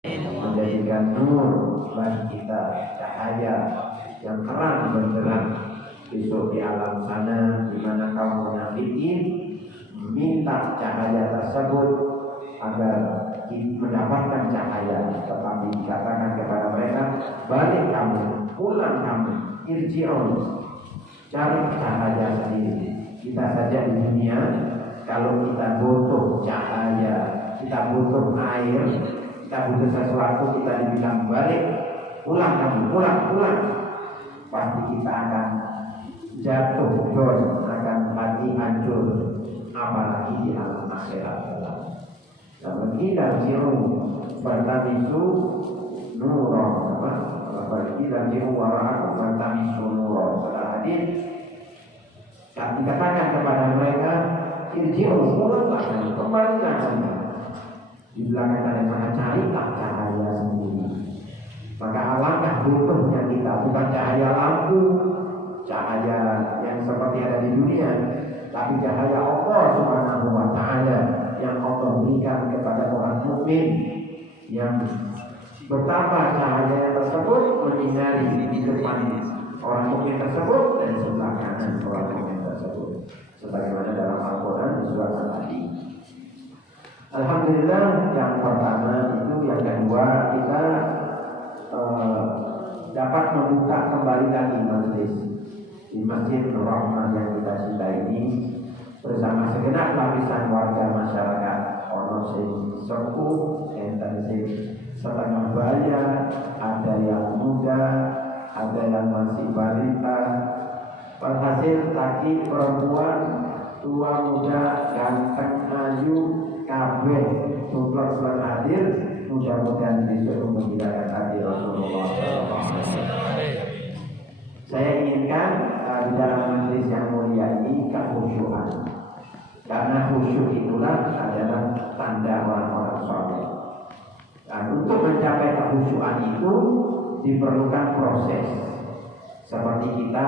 menjadikan nur bagi kita, cahaya yang terang benderang besok di alam sana, di mana kaum munafikin minta cahaya tersebut agar mendapatkan cahaya, tetapi dikatakan kepada mereka, balik kamu, pulang kamu, irji'un, cari cahaya sendiri. Kita saja di dunia, kalau kita butuh cahaya, kita butuh air, kita butuh sesuatu, kita dibilang balik, pulang kamu, pulang, pasti kita akan jatuh down, akan hati hancur, apalagi di alam akhirat. Namun kita jiru bertamisu nurah, kita jiru warahku bertamisu nurah. Pada hadis dikatakan kepada mereka, irji'u, kembalilah anda. Di belakang kalian mana carilah cahaya sendiri. Maka alangkah butuhnya kita, bukan cahaya lampu, cahaya yang seperti ada di dunia, tapi cahaya Allah Subhanahu wa Ta'ala yang Allah berikan kepada orang mukmin, yang betapa cahaya tersebut menyinari di depan orang mukmin tersebut dan sebelah kanan orang mukmin tersebut, sebagaimana dalam Al-Quran di surat Al-Hadid. Alhamdulillah, yang pertama itu, yang kedua kita dapat membuka kembali lagi majelis di Masjid Nur Rahmah yang kita cintai ini bersama segenap lapisan warga masyarakat. Ono sing sepuh, enten sing setengah baya, ada yang muda, ada yang masih balita, berhasil laki perempuan, tua muda, ganteng ayu, kabeh suplek hadir. Mudah-mudahan besok menghidupkan hati Rasulullah SAW. Saya inginkan di dalam majelis yang mulia ini kekhusyuan, karena khusyuk itulah adalah tanda orang-orang saleh. Dan untuk mencapai kekhusyuan itu diperlukan proses. Seperti kita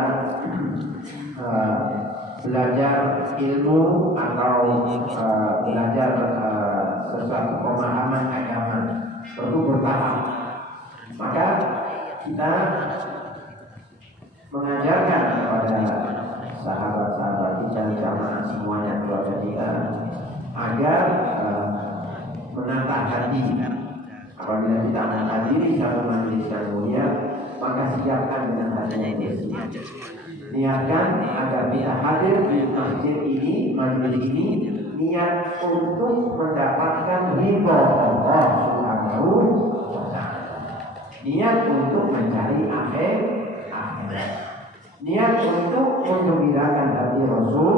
belajar ilmu atau belajar sesuatu pemahaman agama, perlu bertahap. Maka kita mengajarkan kepada sahabat-sahabat kita, jamaah semuanya, keluarga kita, agar menata hati. Apabila kita menghadiri satu majelis yang mulia, maka siapkan dengan hatinya itu. Niatkan agar kita hadir di masjid ini, majelis ini, niat untuk mendapatkan ridho Allah Subhanahu wa Ta'ala. Niat untuk mencari akhirat. Niat untuk menggembirakan hati Rasul.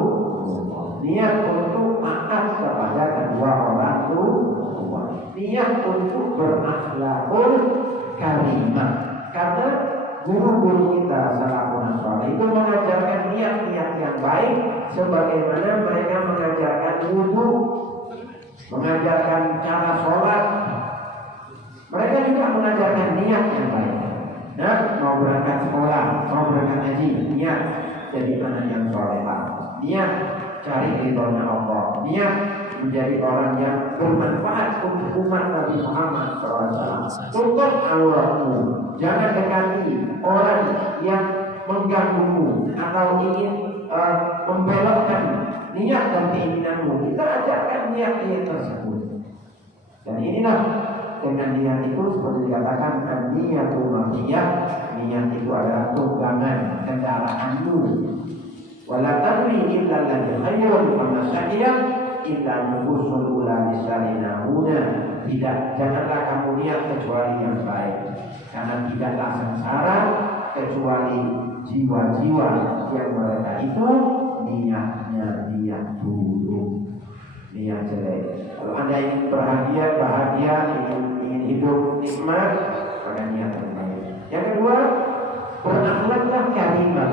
Niat untuk taat kepada kedua orang tua. Niat untuk berakhlakul karimah. Karena guru-guru kita salafun saleh itu mengajarkan niat-niat yang baik, sebagaimana mereka mengajarkan wudu, mengajarkan cara sholat. Mereka juga mengajarkan niat yang baik. Nah, mau berangkat sekolah, mau berangkat haji, niat jadi anak yang solehah, niat cari ridhonya Allah, niat menjadi orang yang bermanfaat untuk umat Nabi Muhammad SAW. Tutup auratmu, jangan dekati orang yang mengganggumu atau ingin membelokkan niat dan keinginanmu. Kita ajarkan niat-niat tersebut. Dan inilah, dengan niat itu seperti dikatakan, niatul mafiyah, niat itu adalah tunggangan kendaraanmu. Wala tadri illa alladhi khairun fama syahiyah illa nufusul ula lisalinahuna. Tidak, janganlah kamu niat kecuali yang baik, karena tidaklah sengsara kecuali jiwa-jiwa yang mereka itu niatnya niat buruk, niat jelek. Kalau Anda ingin bahagia, ingin hidup nikmat, maka niat yang baik. Yang kedua, berakhlaklah karimah,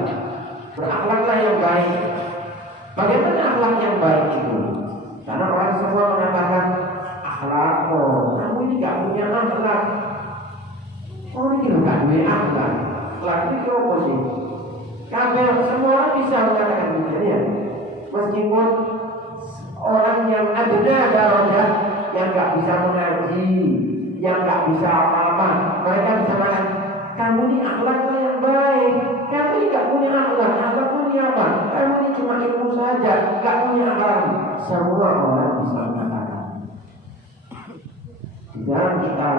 berakhlaklah yang baik. Bagaimana akhlak yang baik itu? Karena orang semua mengatakan akhlak, kamu ini gak punya akhlak. Oh, ini gak punya akhlak. Akhlak itu apa sih? Karena semua orang bisa mengatakan begini ya. Meskipun orang yang ada darajat, yang gak bisa mengaji, yang nggak bisa apa-apa, mereka bisa mengatakan, kamu ini akhlaknya yang baik, kamu ini nggak punya akhlak, akhlakmu ini apa? Kamu ini cuma ilmu saja, nggak punya akhlak. Semua orang bisa mengatakan. Di dalam kitab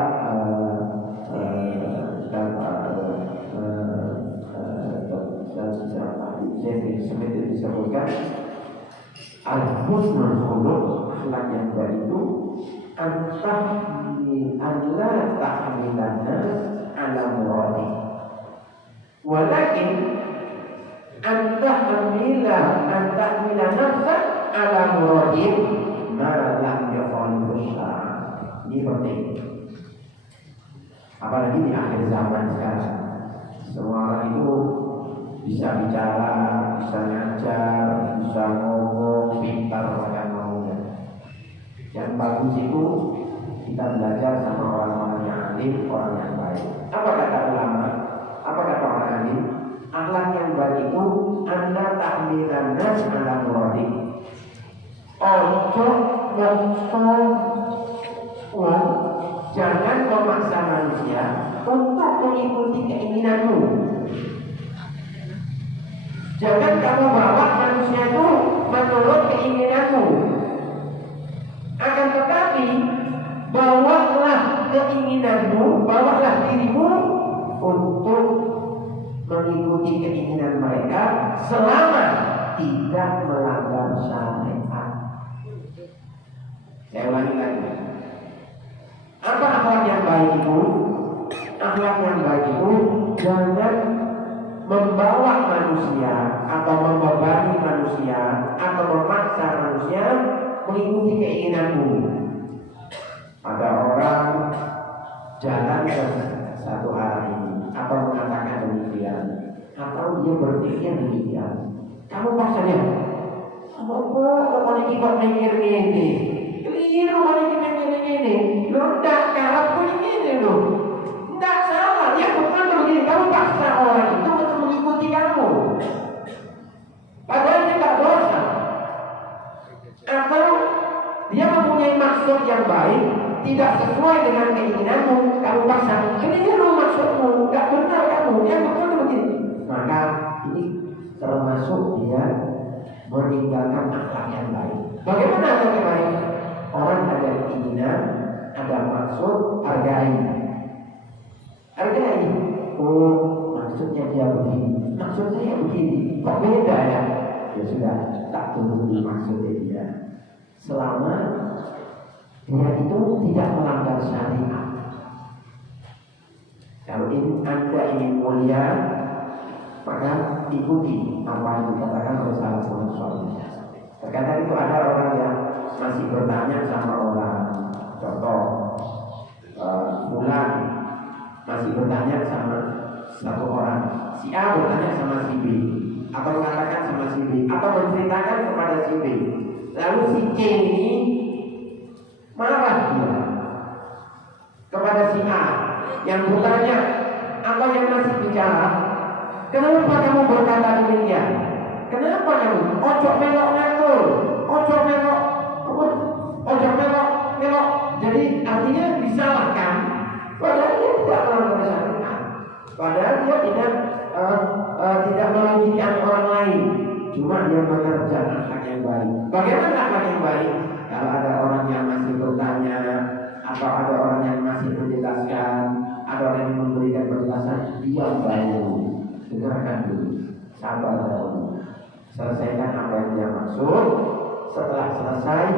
Smith disebutkan al-husnul khuluq, akhlak yang baik itu Allah tahmilan nas ala muradi, walakin antahmila nafsa ala muradi ma lam yaqulu syara'. Ini penting, apalagi di akhir zaman sekarang. Semua orang itu bisa bicara, bisa ngajar, bisa ngomong, pintar pada maunya. Yang bagus itu kita belajar sama orang-orang yang alim, orang yang baik. Apa kata ulama? Apa kata orang alim? Akhlak yang baik itu anda tahmilan nas ala muradi. Ojo jangan memaksa manusia untuk mengikuti keinginanmu. Jangan kamu bawa manusia itu menurut keinginanmu. Akan tetapi bawalah keinginanmu, bawalah dirimu untuk mengikuti keinginan mereka selama tidak melanggar syariat. Saya ulangi lagi. Apa akhlak yang baik itu? Akhlak yang baik itu jangan membawa manusia atau membebani manusia atau memaksa manusia mengikuti keinginanmu. Ada orang jalan ke satu arah ini atau mengatakan demikian, atau dia berpikir demikian. Kamu paksa dia. Apa kalau kita mikir ini? Keliru kalau kita mikir ini. Lu tak karapku ini lu. Tidak salah, ya bukan begini. Kamu paksa orang itu untuk mengikuti kamu, padahal dia tak dosa. Atau dia mempunyai maksud yang baik, tidak sesuai dengan keinginanmu, kamu paksa. Keliru maksudmu, tidak benar kamu, yang betul begini. Maka ini termasuk dia meninggalkan akhlak yang baik. Bagaimana akhlak yang baik? Orang ada keinginan, ada maksud, hargai. Hargai. Oh, maksudnya dia begini, maksud saya begini, kok beda ya? Ya sudah, tak turuti maksudnya dia. Selama dia itu tidak melanggar syariat. Kalau Anda ingin mulia, maka ikuti apa yang dikatakan oleh salafus saleh. Terkadang itu ada orang yang masih bertanya sama orang, contoh, Fulan masih bertanya sama satu orang, si A bertanya sama si B, atau mengatakan sama si B, atau menceritakan kepada si B. Lalu si C ini marah dia kepada si A yang bertanya atau yang masih bicara, kenapa kamu berkata demikian? Kenapa kamu? Ojo melok ngatur, ojo melok, ojo melok. Jadi artinya disalahkan. Padahal dia tidak melanggar syariat. Padahal dia tidak merugikan orang lain. Cuma dia mengerjakan akhlak yang baik. Bagaimana akhlak yang baik? Kalau ada orang yang masih bertanya, atau ada orang yang masih menjelaskan, ada orang yang memberikan penjelasan, diam dulu, dengarkan dulu, sabar dulu, selesaikan apa yang dia maksud. Setelah selesai,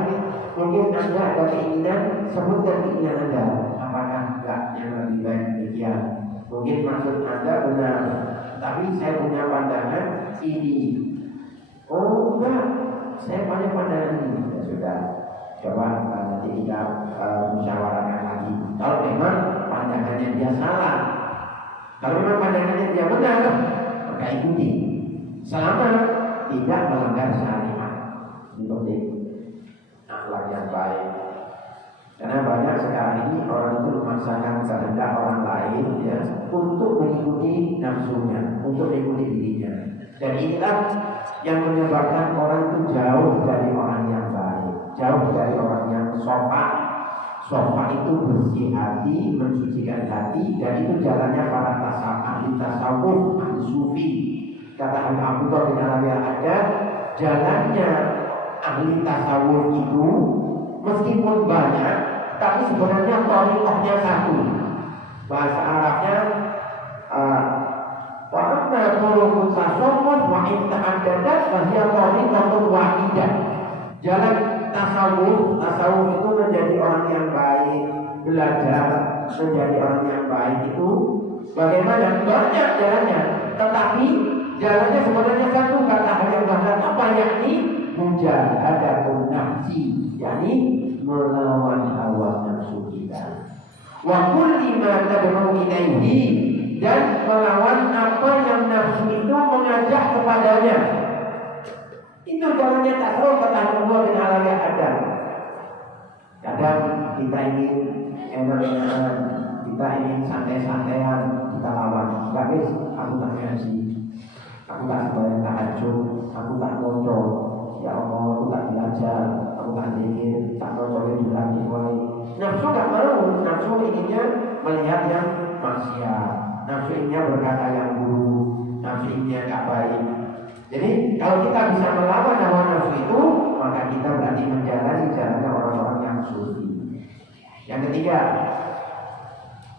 mungkin Anda ada keinginan, sebutkan keinginan Anda. Apakah enggak yang lebih baik demikian? Mungkin maksud Anda benar, tapi saya punya pandangan ini. Oh enggak, saya punya pandangan ini. Ya sudah, coba nanti kita musyawarahkan lagi. Kalau memang pandangannya dia salah, kalau memang pandangannya dia benar, maka ikuti. Selama tidak melanggar syariat. Ini penting, akhlak yang baik. Karena banyak sekarang ini orang itu memaksakan kehendak orang lain ya, untuk mengikuti nafsunya, untuk mengikuti dirinya. Dan inilah yang menyebabkan orang itu jauh dari orang yang baik, jauh dari orang yang sopan, Sofa itu bersih hati, mensucikan hati, dan itu jalannya para ahli tasawuf, ahli sufi. Kata Abu Bakar bin Arabi ada jalannya ahli tasawuf itu meskipun banyak, tapi sebenarnya thariqahnya satu. Bahasa Arabnya wa amma turuqut tasawuf wa in ta'addadat fa hiya thariqatun wahidah. Jalan tasawuf itu menjadi orang yang baik, belajar menjadi orang yang baik itu bagaimana? Banyak jalannya, tetapi jalannya sebenarnya satu. Kata yang bahasa apa? Yakni mujahadatun nafsi, yakni melawan hawa nafsu kita. Wa kulli ma tad'u ilaihi, dan melawan apa yang nafsu itu mengajak kepadanya. Itu jalannya tasawuf kata Allah bin Arabi ada. Kadang kita ingin enak-enakan, kita ingin santai-santaian, kita lawan. Gak bisa, aku tak ngaji, aku tak sembahyang tahajud, aku tak moco. Ya Allah, aku tak belajar, aku tak zikir, tak moco di dalam mulai. Nafsu gak mau, nafsu inginnya melihat yang maksiat, nafsu inginnya berkata yang buruk, nafsu inginnya gak baik. Jadi kalau kita bisa melawan hawa nafsu itu, maka kita berarti menjalani jalannya orang-orang yang suci. Yang ketiga,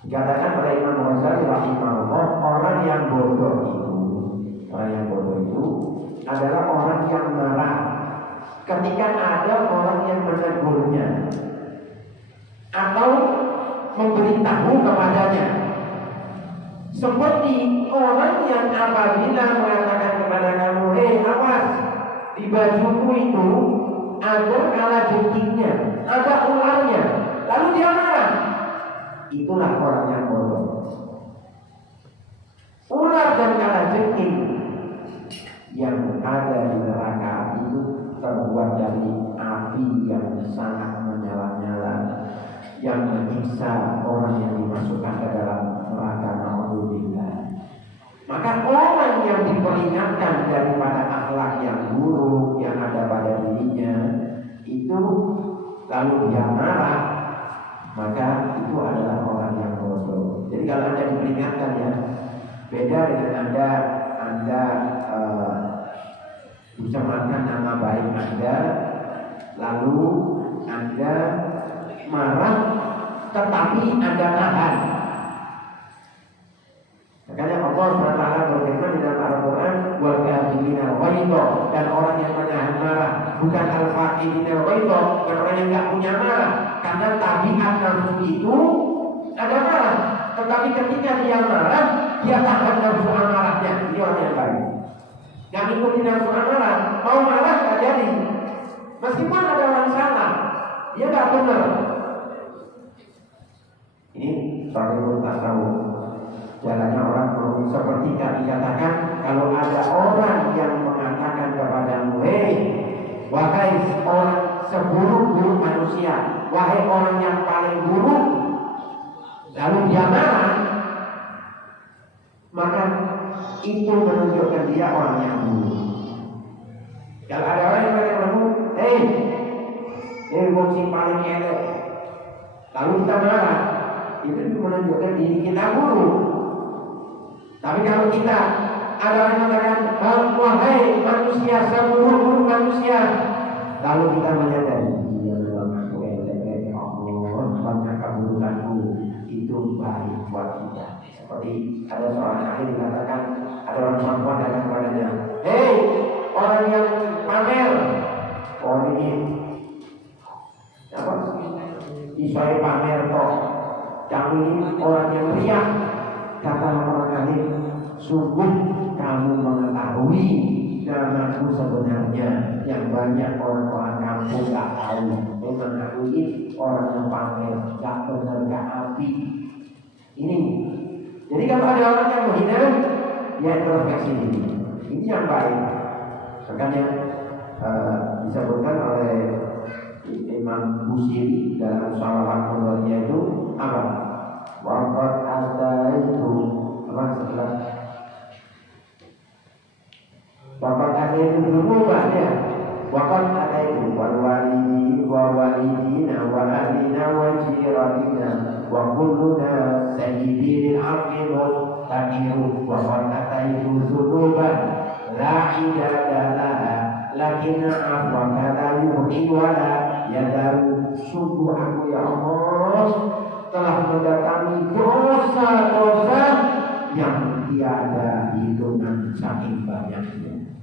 dikatakan oleh Imam Ghazali rahimahullah, orang yang bodoh itu adalah orang yang marah ketika ada orang yang menegurnya atau memberitahu kepadanya. Seperti orang yang apabila mengatakan kepada kamu, hei awas, di bajuku itu ada kalajengkingnya, ada ularnya, lalu dia marah. Itulah orang yang bodoh. Ular dan kalajengking yang ada di neraka itu terbuat dari api yang sangat menyala-nyala, yang menyiksa orang yang dimasukkan ke dalam neraka. Maka orang yang diperingatkan daripada akhlak yang buruk yang ada pada dirinya itu lalu dia marah, maka itu adalah orang yang bodoh. Jadi kalau Anda diperingatkan, ya beda dengan Anda mencemarkan nama baik Anda, lalu Anda marah tetapi Anda tahan. Makanya Allah SWT berfirman di dalam Al-Quran, wal kadhimina al-ghaidha, dan orang yang menahan marah, bukan al-faqidina al-ghaidha, dan orang yang tidak punya marah, karena tabiat nafsu itu ada marah, tetapi ketika dia marah, dia tahan nafsu amarahnya. Ini orang yang baik. Yang ikuti nafsu amarah, mau marah tidak jadi, meskipun ada orang salah, dia tidak benar. Ini sahihul tasawuf. Jalannya orang seperti tadi dikatakan, kalau ada orang yang mengatakan kepadamu, hei, wahai orang seburuk-buruk manusia, wahai orang yang paling buruk, lalu dia marah, maka itu menunjukkan dia orang yang buruk. Kalau ada orang yang berkata, hei, wong sing paling elek, lalu kita marah, itu menunjukkan diri kita buruk. Tapi kalau kita ada orang yang mengatakan, wahai manusia seburuk-buruk manusia, lalu kita menyadari, dia memang aku elek, Allah banyak keburukanku, itu baik buat kita. Seperti ada seorang ahli dikatakan, ada orang perempuan datang kepadanya, hei orang yang pamer, orang ini apa? Isai pamer toh, kamu ini orang yang riak. Kata orang ahli, sungguh kamu mengetahui namaku sebenarnya yang banyak orang-orang kampung tak tahu. Memang aku ini orang yang pamer, gak benar, gak api. Ini. Jadi kalau ada orang yang menghina, dia introspeksi diri. Ini yang baik. Makanya disebutkan oleh Imam Busiri dalam Salawat Qadriyah itu apa? Waqad ataitu apa setelah waqad ataitu dzunubahnya waqad ataitu wal walidi wa walidina wa ahlina wa wa kulluna sayyidil ardi mustaqiru wa qad ataitu dzunuban la idada laha lakin afwaka la yuhdi wa la yadaru. Sungguh aku ya Allah telah mendatangi dosa-dosa yang tiada hitungan saking banyaknya.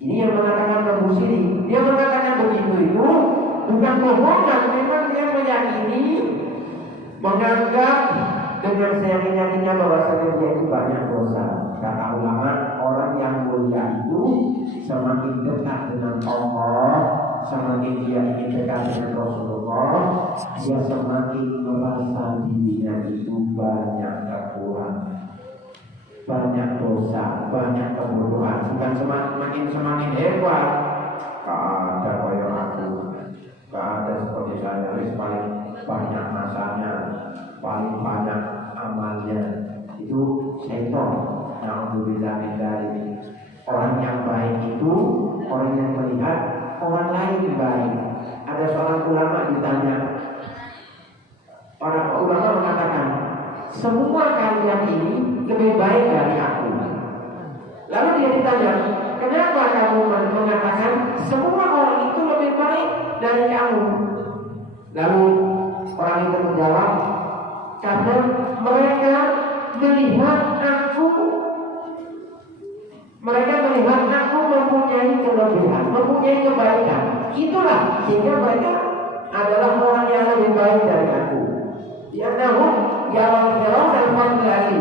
Ini yang mengatakan Abu Siri. Dia mengatakan begitu itu bukan bohongan, memang dia meyakini, menganggap dengan seyakin-yakinnya bahwasanya dia itu banyak dosa. Kata ulama, orang yang mulia itu semakin dekat dengan Allah, semakin dia ingin dekat dengan Rasulullah, dia semakin merasa dirinya itu banyak kekurangan, banyak dosa, banyak kebodohan. Bukan semakin hebat. Gak ada kayak aku, gak ada seperti saya. Paling banyak masanya, paling banyak amalnya. Itu setan. Alhamdulillah dari orang yang baik itu orang yang melihat orang lain baik. Ada seorang ulama ditanya, orang ulama mengatakan semua kalian ini lebih baik dari aku. Lalu dia ditanya, kenapa kamu mengatakan semua orang itu lebih baik dari kamu? Lalu orang itu menjawab, karena mereka melihat aku mempunyai kelebihan, mempunyai kebaikan. Itulah sehingga mereka adalah orang yang lebih baik dari aku. Ya namun yang dan fadlani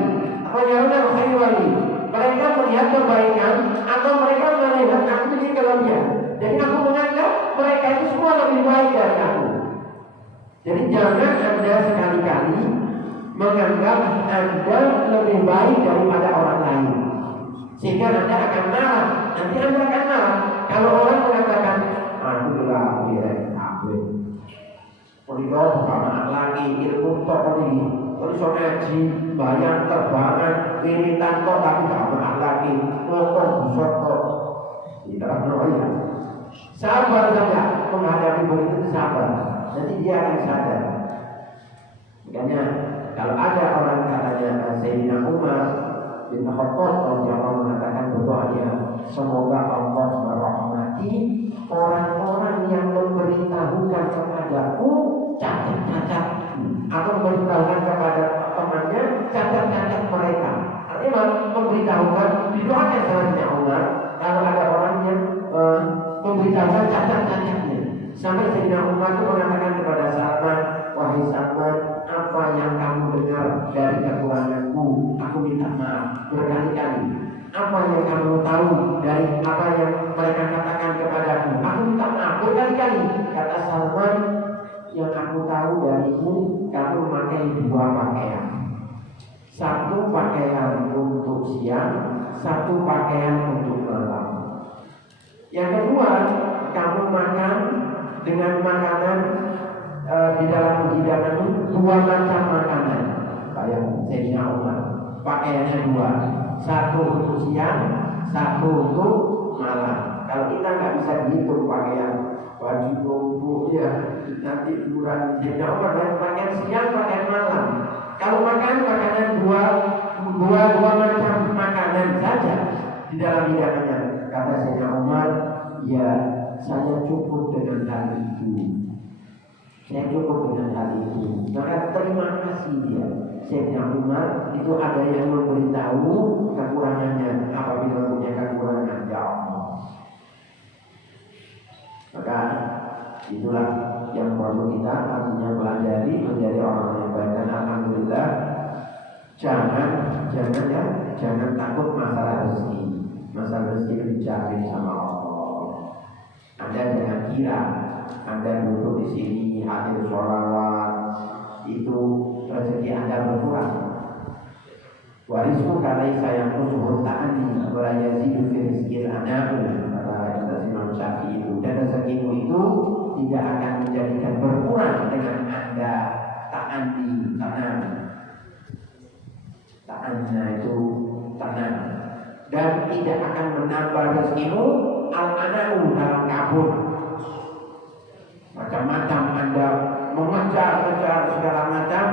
apa yang khaiwali. Mereka melihat kebaikan atau mereka melihat aku punya kelebihan. Jadi aku menganggap mereka itu semua lebih baik dari aku. Jadi jangan Anda sekali-kali menganggap Anda lebih baik daripada orang lain, sehingga Anda akan marah. Nanti Anda akan marah kalau orang mengatakan, aku juga direk aku. Kalau bukan lagi ilmu tok ini, kalau so ngaji, bayang terbangan, wiritan kok tapi gak lagi, kok busuk kok. Tidak ya. Sabar saja menghadapi begitu, sabar. Nanti dia akan sadar. Makanya kalau ada orang katanya Sayyidina Umar bin Khattab radhiyallahu mengatakan bahwa dia semoga Allah merahmati orang-orang yang memberitahukan kepadaku cacat-cacat atau memberitahukan kepada temannya cacat-cacat mereka. Artinya memberitahukan didoakan Sayyidina Umar kalau ada orang yang memberitahukan cacat-cacatnya. Sampai Sayyidina Umar itu mengatakan kepada Salman, wahai Salman, apa yang kamu dengar dari kekuranganku, aku minta maaf berkali-kali. Apa yang kamu tahu dari apa yang mereka katakan kepadaku, aku minta maaf berkali-kali. Kata Salman, yang aku tahu darimu, kamu memakai dua pakaian. Satu pakaian untuk siang, satu pakaian untuk malam. Yang kedua, kamu makan dengan makanan di dalam hidangan dua macam makanan. Kayak Sayyidina Umar, pakaiannya dua, satu untuk siang, satu untuk malam. Kalau kita nggak bisa dihitung pakaian, baju tubuh ya nanti ukuran Sayyidina Umar dan pakaian siang, pakaian malam. Kalau makan makanan dua macam makanan saja di dalam hidangannya. Kata Sayyidina Umar, ya saya cukup dengan hal itu. Saya cukup dengan hal itu. Maka terima kasih dia. Sayyidina Umar itu ada yang memberitahu kekurangannya apabila punya kekurangan, ya Allah. Maka itulah yang perlu kita artinya pelajari menjadi orang yang baik. Dan alhamdulillah jangan takut masalah rezeki. Masalah rezeki dijamin sama Allah. Anda jangan kira Anda duduk di sini hadir sholawat itu rezeki Anda berkurang. Warismu kalai sayang usuhur ta'ani walayazidu fi rizkil anahu, kata Imam Syafi'i itu. Dan rezekimu itu tidak akan menjadikan berkurang dengan Anda ta'ani, ta'annya itu tanam, dan tidak akan menambah rezekimu al-anau dalam kabut. Macam-macam Anda mengejar segala macam,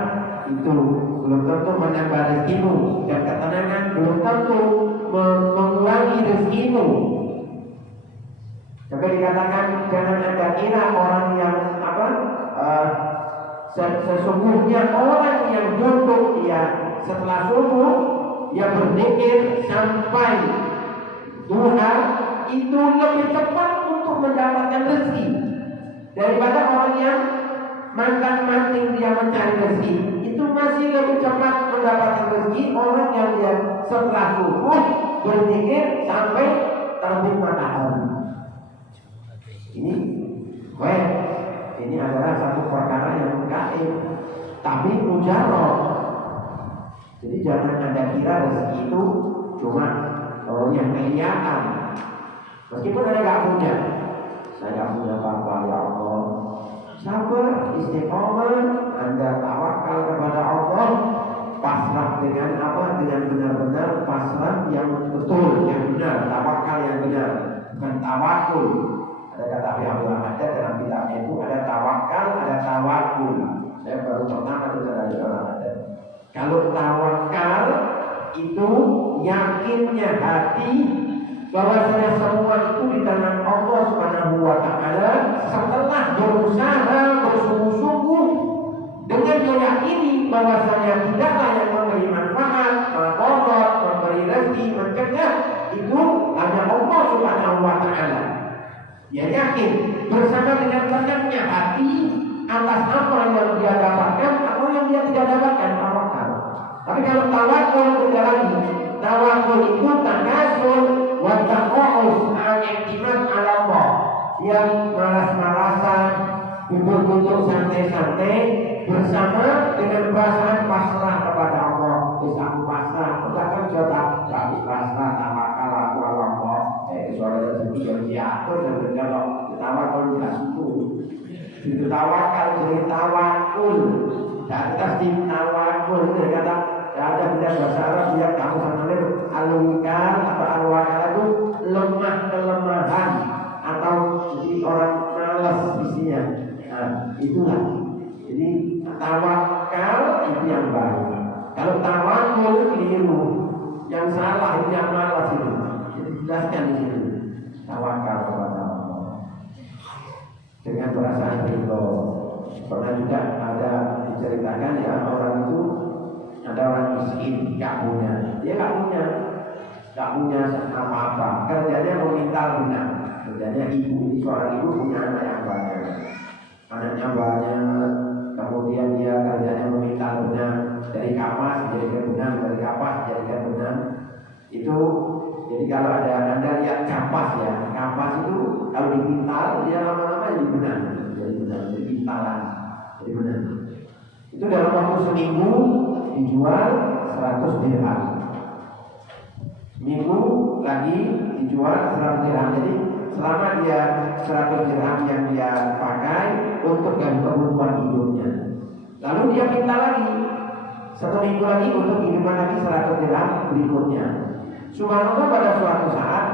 belum tentu menambah rezekimu, dan ketenangan belum tentu mengurangi rezekimu. Tapi dikatakan jangan Anda kira orang yang sesungguhnya orang yang duduk setelah subuh dia berzikir sampai duha itu lebih cepat untuk mendapatkan rezeki daripada orang yang manting dia mencari rezeki. Itu masih lebih cepat mendapatkan rezeki orang yang dia setelah subuh berzikir sampai terbit matahari. Ini adalah satu perkara yang gaib, tapi mujarrad. Jadi jangan Anda kira rezeki itu cuma yang kelihatan. Meskipun Anda nggak punya, saya nggak punya apa-apa, ya Allah, sabar, istiqomah, Anda tawakal kepada Allah, pasrah dengan dengan benar-benar pasrah yang betul, yang benar, tawakal yang benar, bukan tawakul. Ada kata Abu Ahmad dalam kitabnya itu ada tawakal, ada tawakul. Saya baru pertama dengar dari orang ada. Kalau tawakal itu yakinnya hati bahwasanya semua itu di tangan Allah Subhanahu wa taala setelah berusaha bersungguh-sungguh dengan meyakini bahwasanya tidaklah yang memberi manfaat, mengobot, memberi rezeki, mencegah itu hanya Allah Subhanahu wa taala. Dia yakin bersama dengan tenangnya hati atas apa yang dia dapatkan atau yang dia tidak dapatkan, tawakal. Tapi kalau tawakal beda lagi. Tawakal itu tanasul wa taqaus al-i'timad 'ala Allah. Yang malas-malasan, duduk-duduk santai-santai bersama dengan perasaan pasrah kepada Allah. Bisa aku pasrah, enggak kerja tak pasrah, tawakal aku Allah. Soalnya rezeki yang diatur dan berjalan tawakal tidak suku. Itu tawakal jadi tawakul. Dan kita tawakul itu kata ada benda bahasa Arab yang kamu sama itu alungkar atau alwakal itu lemah kelemahan atau jadi orang malas isinya. Nah, itulah. Jadi tawakal itu yang baik. Kalau tawakul keliru, yang salah itu yang malas itu. Jadi jelaskan di sini. Tawakal kepada Allah dengan perasaan ridho. Pernah juga ada diceritakan ya orang itu ada orang miskin, dia nggak punya apa-apa. Kerjanya meminta benang. Kerjanya ibu, ini seorang ibu punya anak yang banyak. Anaknya banyak, kemudian dia kerjanya meminta benang dari kapas dijadikan benang, dari kapas dijadikan benang. Itu jadi kalau ada Anda lihat kapas ya, kapas itu kalau dipintal dia lama-lama jadi benang, jadi pintalan, jadi benang. Itu dalam waktu seminggu dijual 100 dirham. Minggu lagi dijual 100 dirham. Jadi selama dia 100 dirham yang dia pakai untuk kebutuhan hidupnya. Lalu dia pintal lagi 1 minggu lagi untuk hidupan lagi 100 dirham berikutnya. Subhanallah, pada suatu saat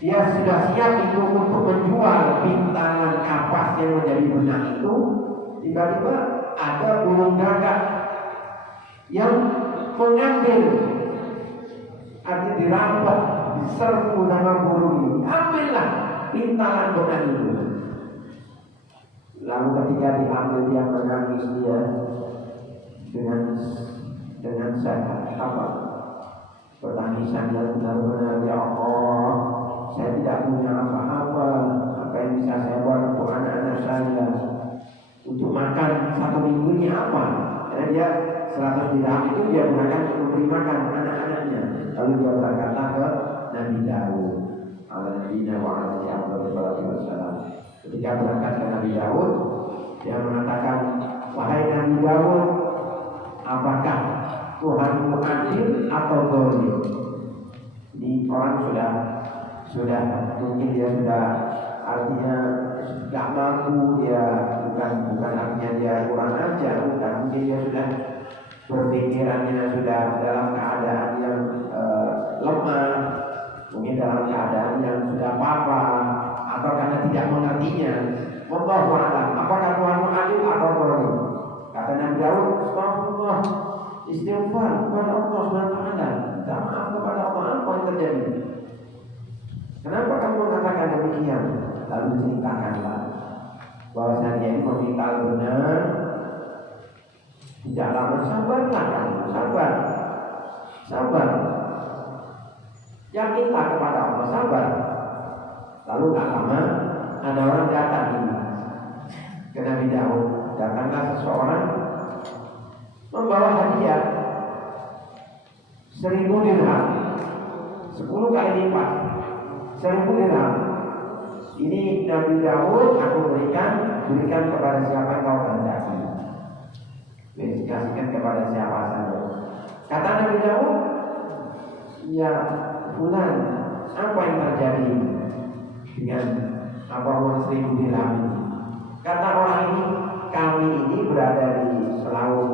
dia sudah siap itu untuk menjual pintalan kapas yang menjadi benang itu. Tiba-tiba ada burung gagak yang mengambil, artinya dirampok, diserbu sama burung ini. Ambillah pintalan benang itu. Lalu ketika diambil dia menangis dia dengan pertangisan yang benar-benar, ya Allah, saya tidak punya apa-apa. Apa yang bisa saya buat untuk anak-anak saya untuk makan 1 minggu ini apa? Karena dia 100 dirham itu dia gunakan untuk memberi makan anak-anaknya. Lalu dia berkata ke Nabi Daud, ketika berangkat ke Nabi Daud, dia mengatakan, wahai Nabi Daud, apakah Tuhanmu adil atau zalim? Ini orang sudah mungkin dia sudah artinya tidak mampu, dia bukan artinya dia kurang ajar, bukan, mungkin dia sudah berpikirannya sudah dalam keadaan yang lemah, mungkin dalam keadaan yang sudah papa, atau karena tidak mengertinya. Wallahu a'lam. Apakah Tuhanmu adil atau zalim? Kata Nabi Daud, astagfirullah, istighfar kepada Allah SWT, minta maaf kepada Allah. Apa yang terjadi? Kenapa kamu mengatakan demikian? Lalu ceritakanlah bahwasanya ini meminta benar. Tidak lama, sabarlah kamu, sabar. Yakinlah kepada Allah, sabar. Lalu tak lama ada orang datang ini ke Nabi Daud. Datanglah seseorang membawa hadiah 1000 dirham, 10 kali lipat, 1000 dirham. Ini Nabi Daud, aku berikan kepada siapa yang kau kehendaki. Kasihkan kepada siapa saja. Kata Nabi Daud, ya fulan, apa yang terjadi dengan uang 1000 dirham ini? Kata orang ini, kami ini berada di pelaut,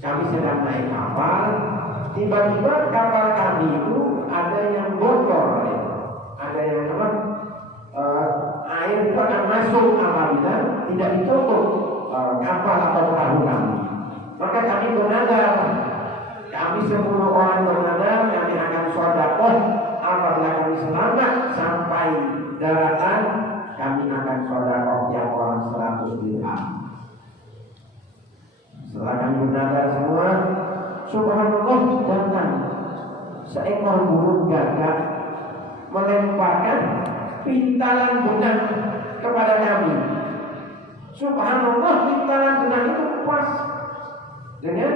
kami sedang naik kapal, tiba-tiba kapal kami itu ada yang bocor, ya. Ada yang air itu akan masuk apabila tidak ditutup kapal atau perahu kami. Maka kami bernadar, kami 10 orang bernadar, kami akan sedekah apabila kami selamat sampai daratan, kami akan sedekah tiap orang 100 dirham. Setelah kami bernadar semua, subhanallah, datang seekor burung gagak melemparkan pintalan benang kepada kami. Subhanallah, pintalan benang itu pas dengan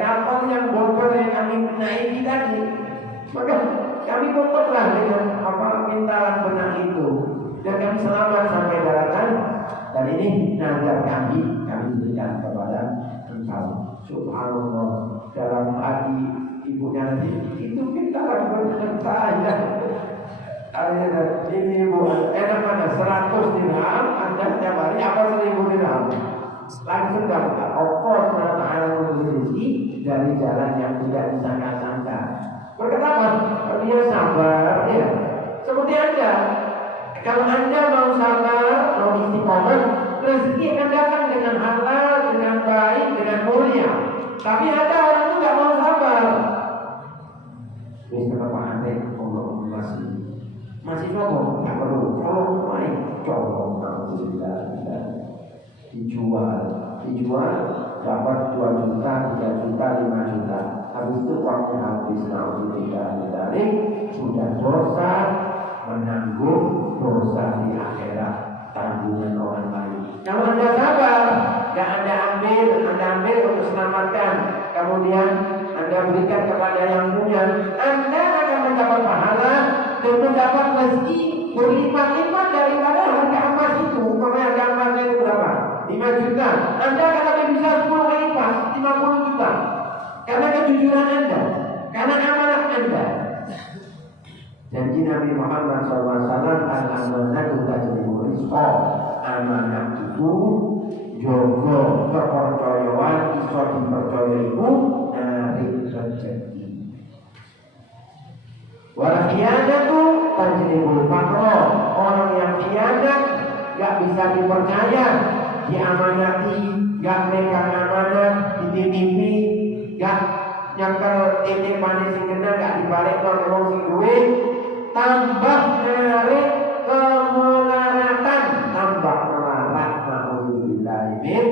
kapal yang bocor yang kami naiki tadi. Maka kami tuntutlah dengan pintalan benang itu, dan kami selamat sampai daratan. Dan ini nazar kami berikan kepada engkau. Subhanallah, dalam hati ibunya nanti, itu pintalan benang saya. Ini ibu, enak mana 100 dirham, anda setiap hari apa 1000 dirham? Langsung dapat Allah SWT rezeki dari jalan yang tidak disangka-sangka. Berkata apa? Dia sabar, ya. Seperti Anda, kalau Anda mau sabar, mau istiqomah, rezeki akan datang dengan halal, dengan baik, dengan mulia. Tapi ada orang itu nggak mau sabar. Ini kenapa Anda Allah masih ngomong, nggak perlu, kalau main, colong, alhamdulillah, dijual, dapat 2 juta, 3 juta, 5 juta, habis itu uangnya habis, alhamdulillah, sudah dosa, menanggung dosa di akhirat, tanggungan orang lain. Kalau Anda sabar, nggak Anda ambil untuk selamatkan, kemudian Anda berikan kepada yang punya, Anda akan mendapat pahala dan mendapat rezeki berlipat-lipat daripada harga emas itu. Karena harga emasnya itu berapa? 5 juta. Anda akan lebih bisa 10 kali lipat, 50 juta. Karena kejujuran Anda, karena amanah Anda. Janji Nabi Muhammad SAW, al-amanatu tajlibur rizqa. Amanah itu jogo kepercayaan, iso dipercaya ibu narik rezeki. Wal khiyanatu tajlibul faqra. Orang yang khianat gak bisa dipercaya, diamanati, gak megang amanat, dititipi, gak nyekel ini manis sing kena, gak dibalik ke wong sing duwe, tambah narik kemelaratan, tambah melarat. Nauzubillah min.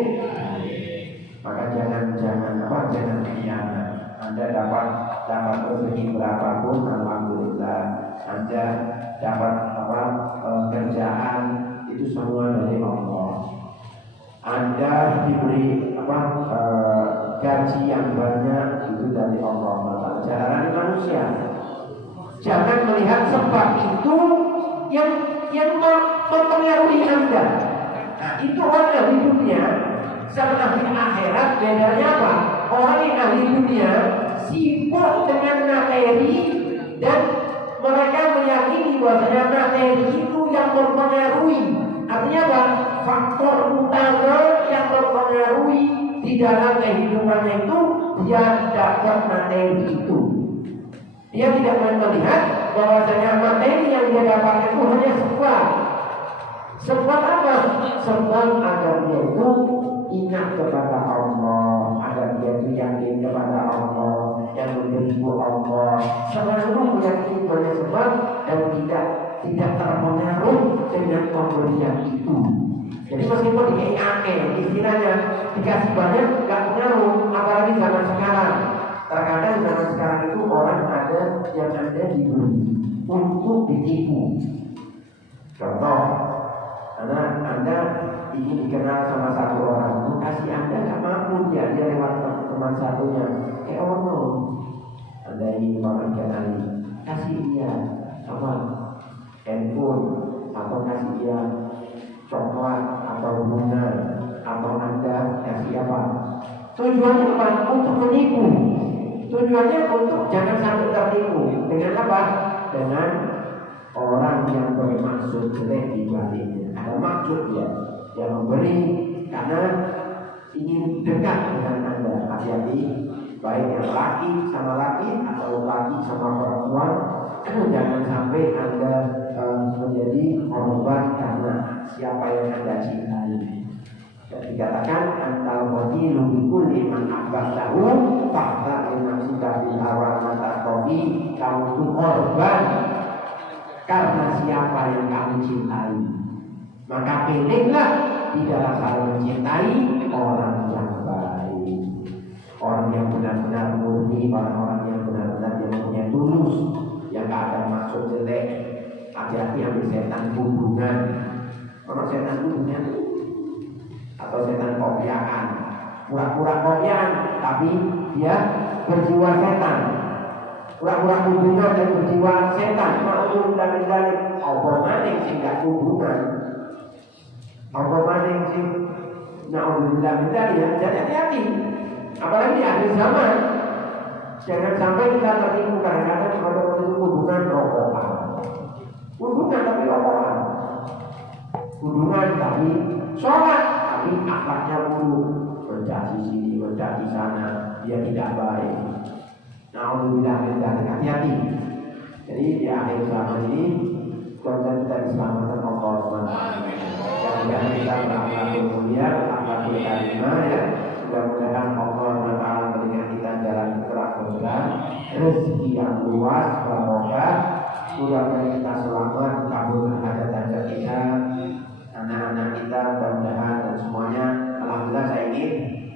Maka jangan khianat. Anda dapat rezeki berapapun, alhamdulillah. Anda dapat kerjaan, itu semua dari Allah. Anda diberi gaji yang banyak, itu dari Allah. Jalan manusia. Jangan melihat sebab itu yang mempengaruhi Anda. Nah, itu orang di dunia sama di akhirat bedanya apa? Orang yang ahli dunia sibuk dengan materi dan mereka meyakini bahwa materi itu yang mempengaruhi. Artinya apa? Faktor utama yang mempengaruhi di dalam kehidupannya itu dia dapat materi itu. Dia tidak melihat bahwasanya materi yang dia dapatkan itu hanya sebab. Sebab apa? Sebab agar dia itu ingat kepada Allah, agar dia yakin kepada Allah, yang beribu Allah, selalu meyakini pada sebab dan tidak terpengaruh dengan pemberian itu. Jadi meskipun dikasih aneh, istilahnya dikasih banyak nggak pengaruh, apalagi zaman sekarang. Terkadang zaman sekarang itu orang ada yang Anda diberi untuk ditipu. Contoh, karena Anda ingin dikenal sama satu orang, kasih Anda nggak mampu dia lewat teman satunya. Oh no, Anda ingin orang kenali, kasih dia apa? Handphone atau kasih dia coklat atau bunga atau Anda kasih apa? Tujuannya apa? Untuk menipu. Tujuannya untuk jangan sampai tertipu. Dengan apa? Dengan orang yang bermaksud jelek di baliknya. Ada maksud dia. Dia memberi karena ingin dekat dengan Anda. Hati-hati, baik yang laki sama laki atau laki sama perempuan, jangan sampai Anda menjadi korban karena siapa yang Anda cintai. Dikatakan antal wakilu bikul iman akbar tahu fakta iman sudah dilawar mata kopi, kamu itu korban karena siapa yang kamu cintai. Maka pilihlah di dalam hal mencintai orang yang baik, orang yang benar-benar murni, orang-orang yang benar-benar yang punya tulus, yang gak ada maksud jelek. Hati-hati ambil setan hubungan. Kalau setan hubungan atau setan kopiakan, pura-pura kopian tapi dia berjiwa setan, pura-pura hubungan dan berjiwa setan. Mau dan apa maning sih gak hubungan, apa maning sih naudzubillah ya. Jadi hati-hati, apalagi di akhir zaman. Jangan sampai kita tertipu kadang-kadang ada hubungan rokokan, hubungan tapi rokokan, hubungan tapi sholat tapi akhlaknya buruk, mencaci sini, mencaci sana, dia tidak baik. Naudzubillah, hati-hati. Jadi di akhir zaman ini mudah-mudahan kita diselamatkan Allah SWT. Mudah-mudahan kita berakhlak mulia, berakhlak karimah ya. Mudah-mudahan Allah SWT memberikan kita jalan gerak berjalan, rezeki yang luas, barokah. Mudah-mudahan kita selamat, kabulkan hajat-hajat kita, anak-anak kita, mudah-mudahan dan semuanya. Alhamdulillah saya ingin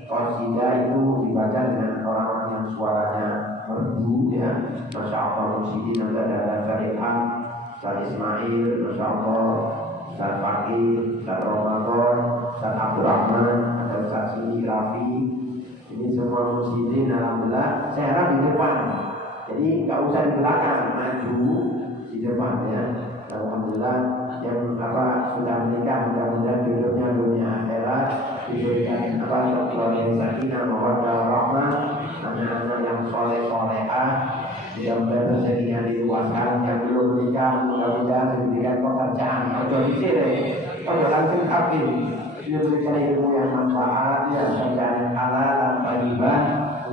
qasidah itu dibaca dengan orang-orang yang suaranya merdu ya. Masya Allah, Musyidin ada Syarihan, Ustaz Ismail, Masya Allah, Ustaz Fakir, Ustaz Ramadan, Ustaz Abdurrahman, ada Ustaz Sini Rafi. Ini semua Musyidin, alhamdulillah. Saya harap di depan, jadi nggak usah di belakang, maju di depan ya. Alhamdulillah yang sudah menikah, mudah-mudahan hidupnya dunia akhirat diberikan keluarga sakinah mawaddah warahmah, anak-anak yang soleh-solehah, mudah-mudahan rezekinya diluaskan. Yang belum menikah mudah-mudahan diberikan pekerjaan atau langsung kafir, diberikan ilmu yang manfaat, pekerjaan yang halal dan thayyiban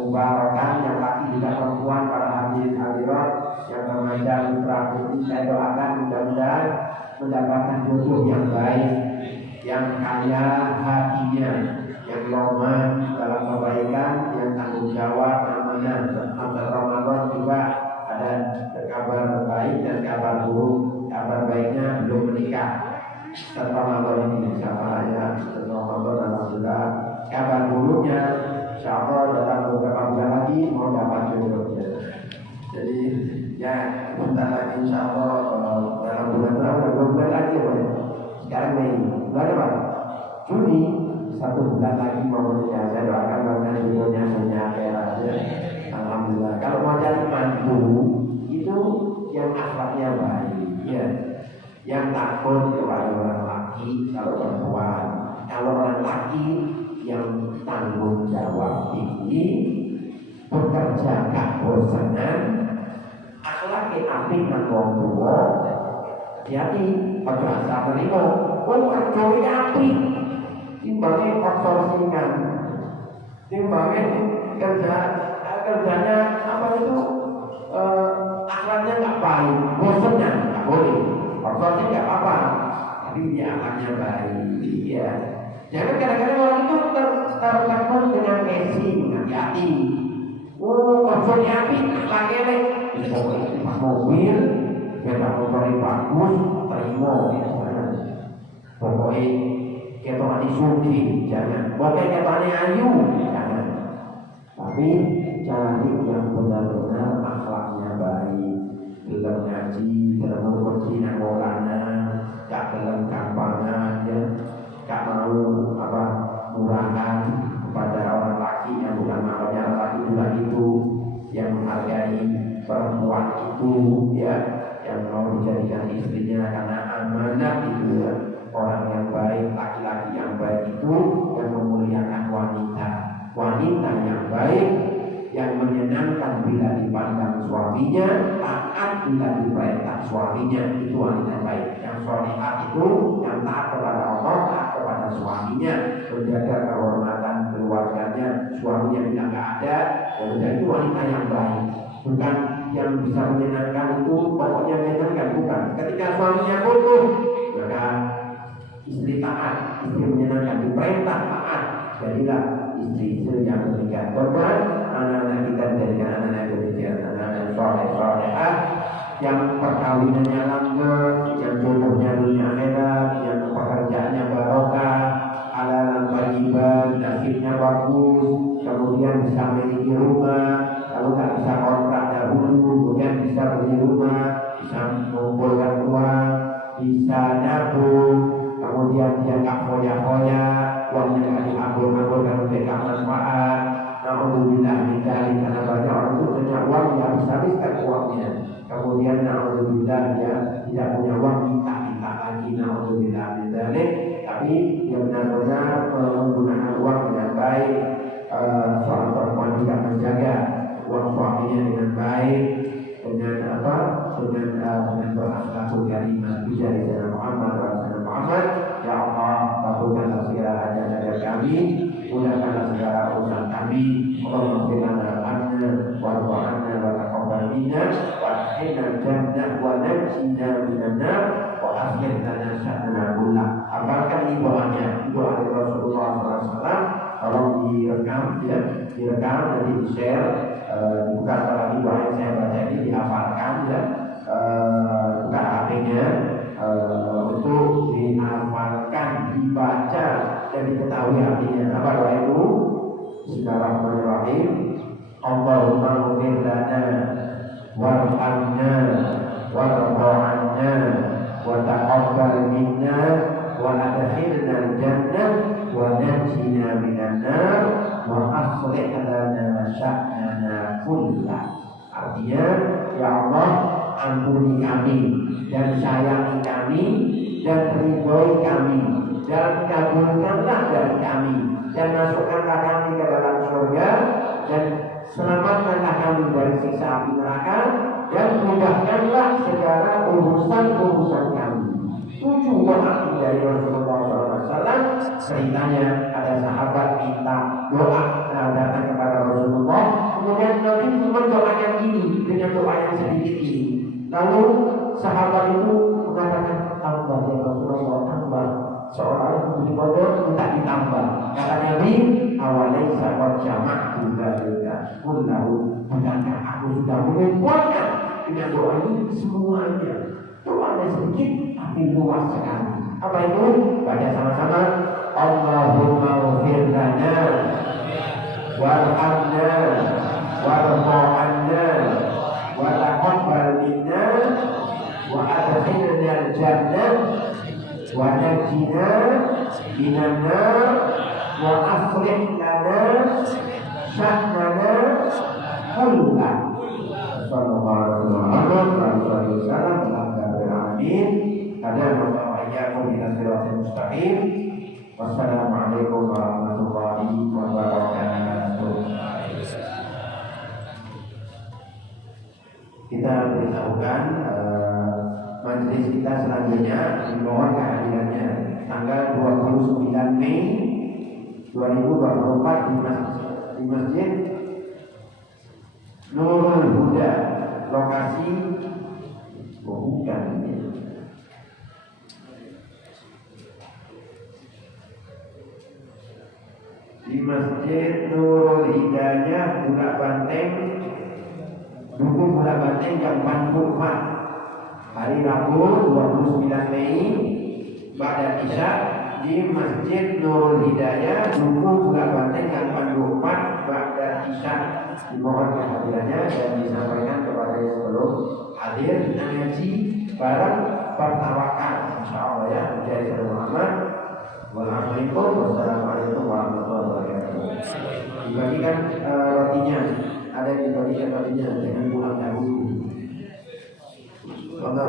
mubarakah. Yang laki juga perempuan, para hadirin hadirat yang remaja putra putri, saya doakan mudah-mudahan mendapatkan jodoh yang baik, yang kaya hatinya, yang lomah dalam kebaikan, yang tanggung jawab namanya. Sampai Ramadan juga ada kabar baik dan kabar buruk. Kabar baiknya belum menikah setelah Ramadan ini, insyaallah ya. Setelah Ramadan alhamdulillah. Kabar buruknya insyaallah dalam beberapa bulan lagi mau dapat jodohnya. Jadi ya bentar lagi insyaallah dalam bulan berapa? 2 bulan lagi ya. Sekarang Mei, bulan apa? Juni, 1 bulan lagi mau menikah. Saya doakan mudah-mudahan jodohnya dunia akhirat ya. Alhamdulillah. Kalau mau cari mantu itu yang akhlaknya baik ya, yang takut kepada orang laki. Kalau perempuan, kalau orang laki yang tanggung jawab tinggi, bekerja gak bosanan, akhlaknya apik nang wong tuwa. Jadi ojo asal terima, wong kerjane apik, timbangnya outsourcingan, timbangnya kerjanya akhlaknya nggak baik, bosannya nggak boleh. Outsourcing nggak apa-apa, tapi dia akhlaknya baik ya. Jangan kadang-kadang orang itu tertekan dengan casing, hati-hati. bosone api lagi elek. Pokoknya mobil, sepeda motor bagus, terima. Pokoknya ketokane suci, jangan. Pokoknya ketokane ayu, jangan. Tapi cari yang benar-benar akhlaknya baik, gelem ngaji, gelem berji nang orana, gak gelem gampangan, ya, gak mau apa murahan kepada orang laki yang bukan makhluknya laki juga itu, yang menghargai perempuan itu, ya, yang mau dijadikan istrinya karena amanah itu, ya. Orang yang baik, laki-laki yang baik itu yang memuliakan wanita. Wanita yang baik, yang menyenangkan bila dipandang suaminya, taat bila diperintah suaminya, itu wanita baik. Yang salihah itu yang taat kepada Allah, taat kepada suaminya, menjaga kehormatan keluarganya. Suaminya bila nggak ada, ya itu wanita yang baik. Bukan yang bisa menyenangkan itu, pokoknya menyenangkan, bukan. Ketika suaminya butuh, maka istri taat, istri menyenangkan, diperintah taat, jadilah istri-istri yang demikian. Korban anak-anak kita menjadikan anak-anak yang demikian, anak-anak soleh-solehah yang perkawinannya langgeng, yang jodohnya dunia akhirat, yang pekerjaannya barokah, halalan thayyiban, nasibnya bagus, kemudian bisa memiliki rumah, kalau tak bisa kontrak dahulu, kemudian bisa beli rumah, bisa mengumpulkan uang, bisa nabung, kemudian dia nggak foya-foya, uangnya nggak diambil-ambil dan tidak manfaat. Alhamdulillah dikali karena banyak orang itu punya uang yang habis-habiskan uangnya. Kemudian alhamdulillah dia tidak punya uang minta lagi. Alhamdulillah dikali, tapi dia benar-benar menggunakan uang dengan baik. Seorang perempuan juga menjaga uang suaminya dengan baik, dengan apa? Dengan berakhlakul karimah. Bijari dengan Muhammad Muhammad, ya Allah, kabulkanlah segala hajat dari kami, mudahkanlah segala urusan kami. Allahumma firlana anna warḍa anna wa taqabbal minna wa adkhilna jannah wa najjina minan nar wa aslih lana sya'nana kullah. Hafalkan ini doanya, doa dari Rasulullah SAW. Tolong direkam, ya, direkam nanti di share, bukan lagi doa yang saya baca ini dihafalkan, ya, buka HP-nya. Untuk dihafalkan, dibaca dan diketahui artinya. Apa doa itu? Bismillahirrahmanirrahim. Allahumma ighfir lana warhamna warḍa 'anna wa taqabbal minna wa adkhilna al-jannah wa najjina minan nar wa aslih lana sya'nana kullah. Artinya, ya Allah, ampuni kami dan sayangi kami dan ridhoi kami dan kabulkanlah dari kami dan masukkanlah kami ke dalam surga dan selamatkanlah kami dari siksa api neraka dan mudahkanlah segala urusan-urusan kami. 7 doa dari Rasulullah SAW. Ceritanya ada sahabat minta doa datang kepada Rasulullah, kemudian Nabi mendoakan ini dengan doa yang sedikit ini. Lalu sahabat itu mengatakan, tambah ya Rasulullah, tambah. Seorang yang bodoh minta ditambah. Kata Nabi, awalaisa qad jama'tu dzalika kullahu, bukankah aku sudah mengumpulkan dengan doa ini semuanya. Doanya sedikit tapi luas sekali. Apa itu? Baca sama-sama. Allahumma ighfir lana warhamna warḍa 'anna wa taqabbal minna wa adkhilna al-jannah wa najjina minan nar wa aslih lana sya'nana kullah. Sallallahu alaihi wasallam. Hadallahi wa iyyakum ila siratal mustaqim. Wassalamualaikum warahmatullahi wabarakatuh. Kita beritahukan majelis kita selanjutnya dimohon kehadirannya tanggal 29 Mei 2024 di Masjid Nurul Huda, lokasi bukan di Masjid Nurul Hidayah, Bulak Banteng, Dukung Bulan Banteng jam 44 hari Rabu 29 Mei pada Isya di Masjid Nurul Hidayah. Dukung Bulan Banteng jam 44 pada Isya. Dimohon kehadirannya dan disampaikan kepada yang belum hadir ngaji bareng bertawakal insyaallah ya. Menjadi Saudara Muhammad. Wassalamualaikum warahmatullahi wabarakatuh. Dibagikan rotinya, ada yang dibagikan rotinya dengan pulang dahulu. Bangga,